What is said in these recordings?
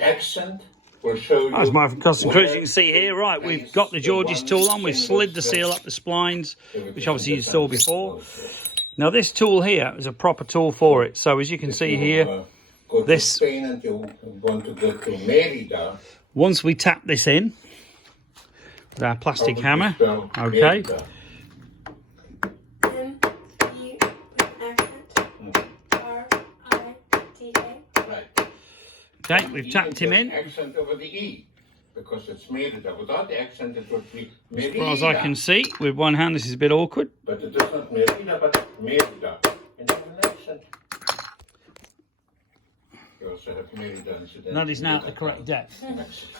accent. We'll show you. That's Mike from Customcruisers. You can see here, right, we've got the George's tool on. We've slid the seal up the splines, which obviously you saw before. Now this tool here is a proper tool for it. So as you can see here, this, once we tap this in with our plastic hammer, okay. Okay, we've tapped him in. Accent over the E, because it's Merida. Without the accent, it would be Merida. As far as I can see, with one hand, this is a bit awkward. But it is not Merida, but Merida. And you have an accent. You also have Merida. And that is now at the correct depth.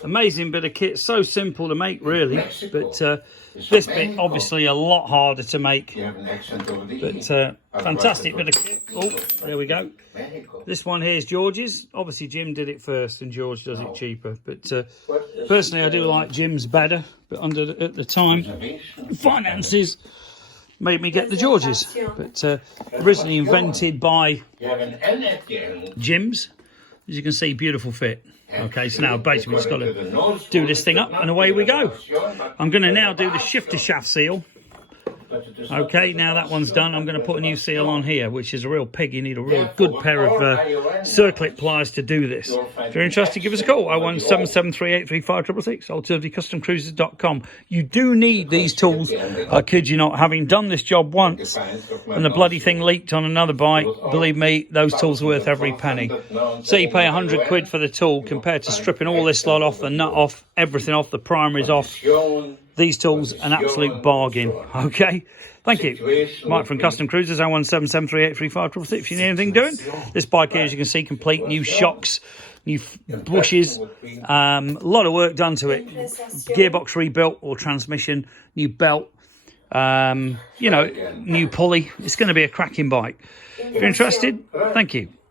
Amazing bit of kit. So simple to make, really. But this bit, obviously, a lot harder to make. You have an accent over the E. But fantastic bit of kit. Oh, there we go. This one here is George's. Obviously, Jim did it first and George does it cheaper. But personally, I do like Jim's better. But at the time, finances made me get the George's. But originally invented by Jim's. As you can see, beautiful fit. Okay, so now basically we've just got to do this thing up and away we go. I'm going to now do the shifter shaft seal. Okay, now that one's done, I'm going to put a new seal on here, which is a real pig. You need a real good pair of circlet pliers to do this. If you're interested, give us a call, 01773835666, alternatively customcruisers.com. You do need these tools, I kid you not. Having done this job once and the bloody thing leaked on another bike, believe me, those tools are worth every penny. So you pay 100 quid for the tool compared to stripping all this lot off, the nut off, everything off, the primaries off. These tools, an absolute bargain. Okay, thank you. Mike from Customcruisers, 01773835666. If you need anything doing, this bike here, as you can see, complete new shocks, new bushes, a lot of work done to it. Gearbox rebuilt or transmission, new belt, you know, new pulley. It's going to be a cracking bike. If you're interested, thank you.